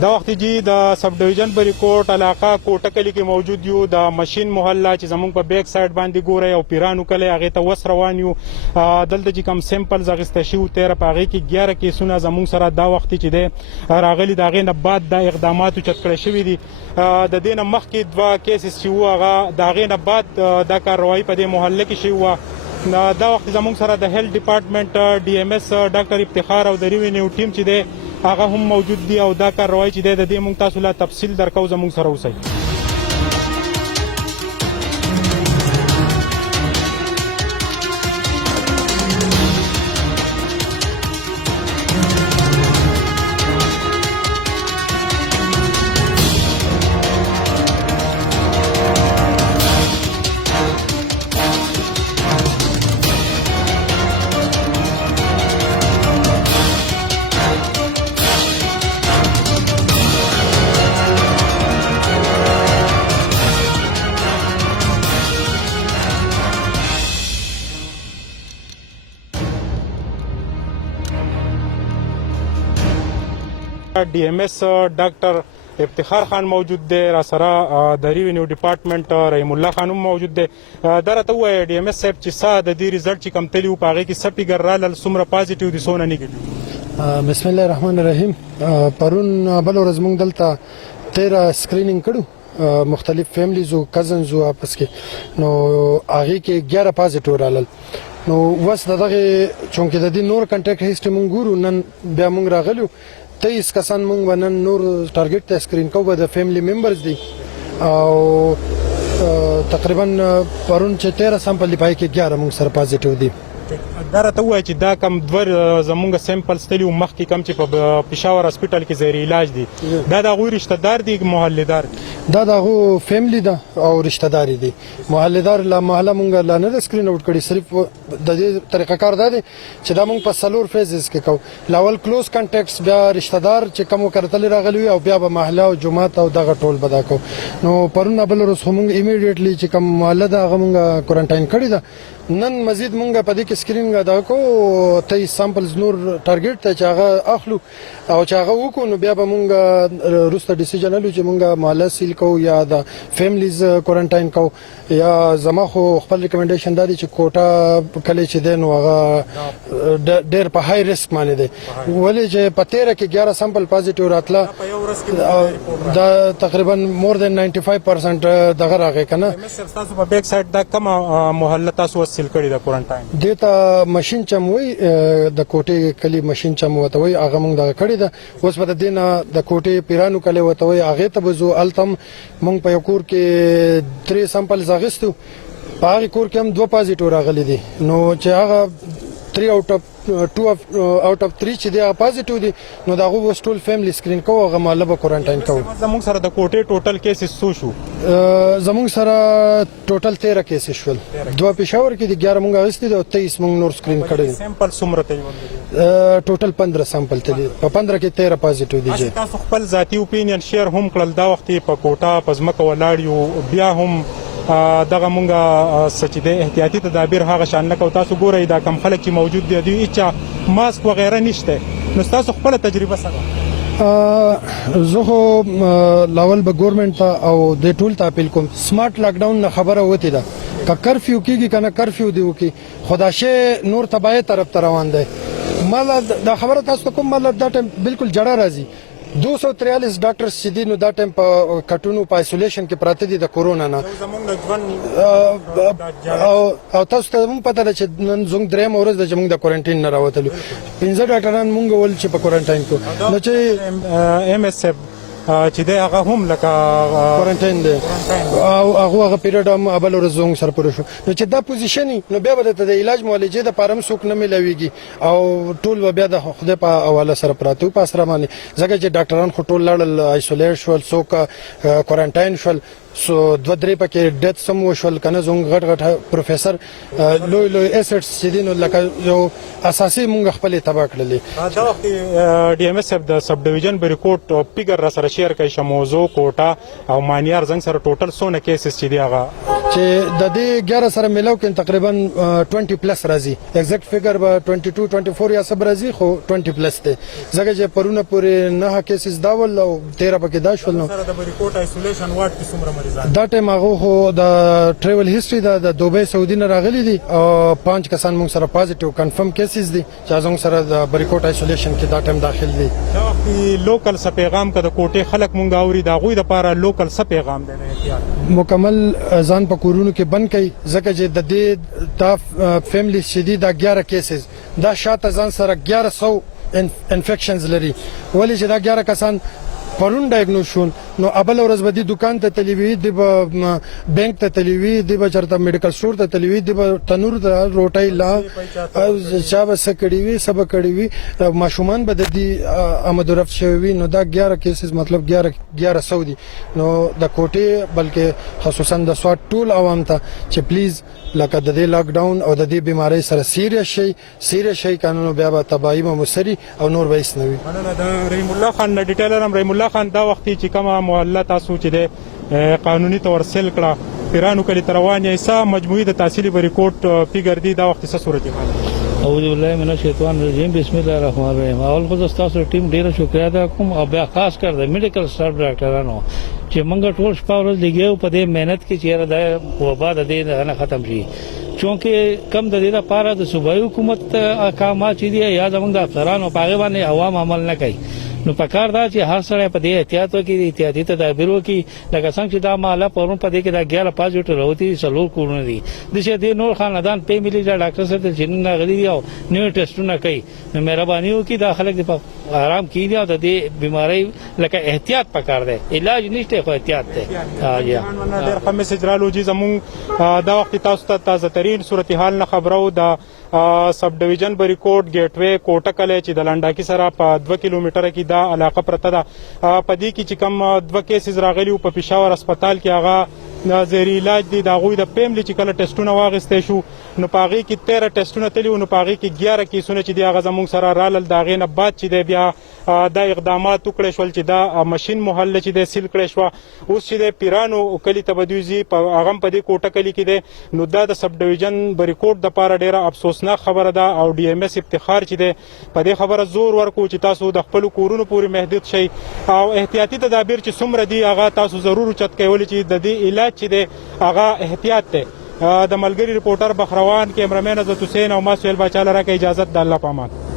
دا وخت جی د سب ډیویژن بریکوټ علاقه کوټه کلی کې موجود یو د ماشین محله چې زموږ په بیک سایډ باندې ګوري او پیرانو کلی هغه ته وس روان یو دلته چې کم سیمپلز اخیسته شي 13 په هغه کې 11 کیسونه زموږ سره دا وخت چې دی راغلي د هغې نه بعد د اقداماتو چت کړی شوي دي د دې نه مخکې 2 کیسز چې وو هغه د هغې نه بعد دا کاروایي په دې محله کې شوې وه دا وخت زموږ سره د هیلث ډپارټمنټ ډي ایم ایس ډاکټر افتخار او د ریوینیو ټیم چې دی هغه هم موجود دي او دا کاروایی چې دی د دې موږ تاسو له تفصیل درکو زموږ سره اوسئ D M S ډاکټر افتخار خان موجود دی را سره د ریوینیو ډپارټمنټ رحیم الله خان موجود دی دا راته ووایه ډي ایم ایس صاحب چې څه د دې ریزلټ چې کوم تلي وو په هغې کې څه فګر رالل څومره پازیټیو دي څونه نیګیټیو بسم الله الرحمن الرحیم پرون بل ورځ موږ دلته 13 سکرینینګ کړو مختلف فیملیز او کزنز او اپس کې نو هغې کې 11 پازیټیو رالل نو وس دغه چونکې د دې نور کنټیکټ هیسټري موږ ګورو نن بیا موږ راغلو 23 کسان موږ ونن نور ټارګټ ته سکرین کوو د فیملی ممبرز دي او تقریبا پرون چې 13 سامپل دی پای کې 11 موږ سره پازیټیو دي دا راته ووایه چې دا کم زموږ سیمپلز تلي وو مخکې کم چې په پېښور هاسپیټل کې زیر علاج دي دا د هغوی رشته دار دي محلهدار دا د هغو فیملی ده او رشته داري دي محلهدار لا محله موږ لا نه سکرین اوټ کړي صرف د دې طریقه کار دا دی چې دا موږ په سلور فیزز کې کوو لاول کلوز کانټیکټس بیا رشته دار چې کوم کرتل راغلي او بیا به محله او جماعت او دغه ټول بدا کوو نو پرون بل ورځ موږ ایمیډیټلی چې کوم محله ده هغه موږ کوارنټاین کړی ده نن مزید مونږ په دې کې سکرینینګ ادا کوو 23 سامپلز نور ټارګټ ته چې هغه اخلو او چې هغه وکړو نو بیا به مونږ وروسته ډیسیژن لرو چې مونږ محله سیل کوو یا د فیملیز کوارنټاین کوو یا زما خو خپل ریکمنډیشن دا دی چې کوټه کلی چې دی نو هغه ډېر په های ریسک باندې دی ولې چې په 13 کې 11 سامپل پازیټیو راتله دا تقریبا مور دین 95% دغه راغی که نه تاسو په بیک سایډ دا کومه محله تاسو وسیل کړي د کوارنټاین دې ته ماشین چم وای د کوټې کلی ماشین چم وته وای هغه موږ دغه کړی ده اوس په دې نه د کوټې پیرانو کلی وته وای هغه ته بزو التم موږ په یو کور کې 3 سامپل اغستو په هغه کور کې هم 2 پازیټیو راغلي دي نو چې هغه 3 out of 3 چې دی پازیټیو دي نو دا غو ټول فیملی سکرین کوو هغه ماله به کوارنټاین کوو زموږ سره د کوټې ټوټل کیسز څو شو زموږ سره ټوټل 13 کیسز شول 2 پېښور کې دي 11 موږ اغستې دي او 23 موږ نور سکرین کړی سیمپل څومره ته ټوټل 15 سامپل ته دي په 15 کې 13 پازیټیو دي تاسو خپل ذاتی اوپینین شیر هم کړل دا وخت په کوټه په ځمکه ولاړ یو بیا هم دغه مونږه سچ دی احتیاطي تدابیر هغه شان نه کوو تاسو ګورئ دا کم خلک چې موجود دي دوی هیڅ ماسک وغیره نشته نو تاسو خپل تجربه څنګه زه خو لاول به ګورنمنت ته او د ټول ته اپیل کوم سمارټ لاک ډاون نه خبره وتی ده که کرفیو کیږي کنه کرفیو دی وکي خداشه نور تبای طرف ته روان دی مال دا خبره تاسو کوم مال دا ټیم بالکل جړه راځي 243 ډاکټرز چې دي نو دا ټایم په کټونو په آیسولیشن کې پراته دي د کورونا نه او تاسو ته هم پته ده چې نن زموږ درېیم ورځ ده چې موږ د کوارنټین نه راوتلو 15 ډاکټران موږ ول چې په کوارنټاین کو نو چې ام اس چې دی هغه هم لکه کوارنټاین دی او هغه پیریډ هم بل ورځ زموږ سره پوره شو نو چې دا پوزیشن نو بیا به د علاج معالجې د پاره هم څوک نه میلاویږي او ټول بیا د خدای په حواله سره پراته په اسره باندې ځکه چې ډاکټران خو ټول لاړل آیسولیټ شول څوک کوارنټاین شول سو 2-3 پکې ډیت سم وشول کنه زموږ غټ غټ پروفیسور لوی اسټس چې دي نو لکه یو اساسي مونږ خپل تبا کړلې دا وخت ډي ام ایس د سب ډیویژن بریکوټ فګر را سره شیر کوي شموزو کوټه او مانیار زنګ سره ټوټل 100 کیسز چې دی هغه چې د دې 11 سره ملاو کې تقریبا 20 پلس راځي ایگزیکټ فیګر به 22 24 یا سب راځي خو 20 پلس ته ځکه چې پرونه پورې نه کیسز دا ول او 13 پکې دا شول نو سره د بریکوټ آیسولیشن وارډ کې څومره مریضان دا ټیم هغه خو د ټریول هیستوري د دوبۍ سعودي نه راغلي دي او 5 کسان موږ سره پازیټیو کنفرم کیسز دي چې زموږ سره د بریکوټ آیسولیشن کې دا ټیم داخل دي دا وخت لوکل څه پیغام کده کوټه خلک مونږ اوري دا غوي د لپاره لوکل څه پیغام دی احتیاط مکمل ځان په کورونو کې بند کړي ځکه چې د دې دا فیملی شدید 11 کیسز دا شاته ځان سره 1100 انفیکشنز لري ولې چې دا 11 کسان پرون ډایګنوز شون نو ابل ورځ بدی دکان ته تلوي د بانک ته تلوي د چرته میډیکل سٹور ته تلوي د تنور د روټي لا او چا بس کړي وي سب کړي وي ماشومان به د آمد رفت شوی نو دا 11 کیسز مطلب 1100 دي نو د کوټه بلکې خصوصا د سوات ټول عوام ته چې پلیز لکه د دې لاک ډاون او د دې بیماری سره سیریس شي قانون بیا به تباہی مسری او نور به اسنوي مننه د رحیم الله خان نه ډیټیلر هم رحیم الله خان دا وخت چې کومه محله تاسو چې د قانوني تور سیل کړه پیرانو کلی تروان یې سا مجموعي د تحصیلي بریکوټ فیګر دی دا وخت څه صورت حال اعوذ بالله من الشیطان الرجیم بسم الله الرحمن الرحیم اول خو تاسو ټیم ډیره شکریا ده کوم او بیا خاص کر د میډیکل سټاف ډاکټرانو چې موږ ټول شپه ورځ لګیو په دې مهنت کې چې دا وبا د دې نه ختم شي چونکه کم د دې لپاره د صوبایي حکومت احکامات دي یا زموږ د افسرانو په هغه باندې عوام عمل نه کوي نو پکار دا چې هر سره په دې احتیاط وکړي احتیاطي تدابیر وکړي لکه څنګه چې دا مالا پرون په دې کې دا 11 پازیټیو راوتی سلور کورونه دي د شه دې نور خاندان په ملي ډاکټر سره چې نه غلي دي او نو ټیسټونه کوي نو مهرباني وکړي دا خلک په آرام کیږي او د دې بیماری لکه احتیاط پکار دی علاج نشته خو احتیاط دی ډېر ښه میسج رالوجي زموږ دا وخت تاسو ته تازه ترين صورتحال نه خبرو د سب ډیویژن بریکوټ ګیټ وے کوټکل چې د لنډاکی سره په 2 کیلومتره کې دا علاقه پرته ده په دې کې چې کم 2 کیسز راغلي په پېښور هسپتال کې هغه زیری علاج دي دا غوي د فیملی چې کله ټیسټونه واغستې شو نو پاغي کې 13 ټیسټونه تللی نو پاغي کې 11 کیسونه چې دی هغه زموږ سره رالل دا غینه بعد چې دی بیا دا اقدامات وکړي شول چې دا ماشين محله چې دی سیل کړي شو اوس چې دی پیرانو کلی ته بدوزي په هغه په دې کوټه کلی کې دی نو دا د سب ډیویژن بریکوټ د پاره ډیره افسوسناک خبره ده او ډي ام اس افتخار چې دی په دې خبره زور ورکو چې تاسو د خپل کورونو پورې محدود شي او احتیاطي تدابیر چې څومره دي هغه تاسو ضرور چت کوي چې د دې علاج چې دی هغه احتیاط ته د ملګری ریپورټر بخروان کیمرمن عزت حسین او ما سهیل بچاله راکې اجازه د الله پامان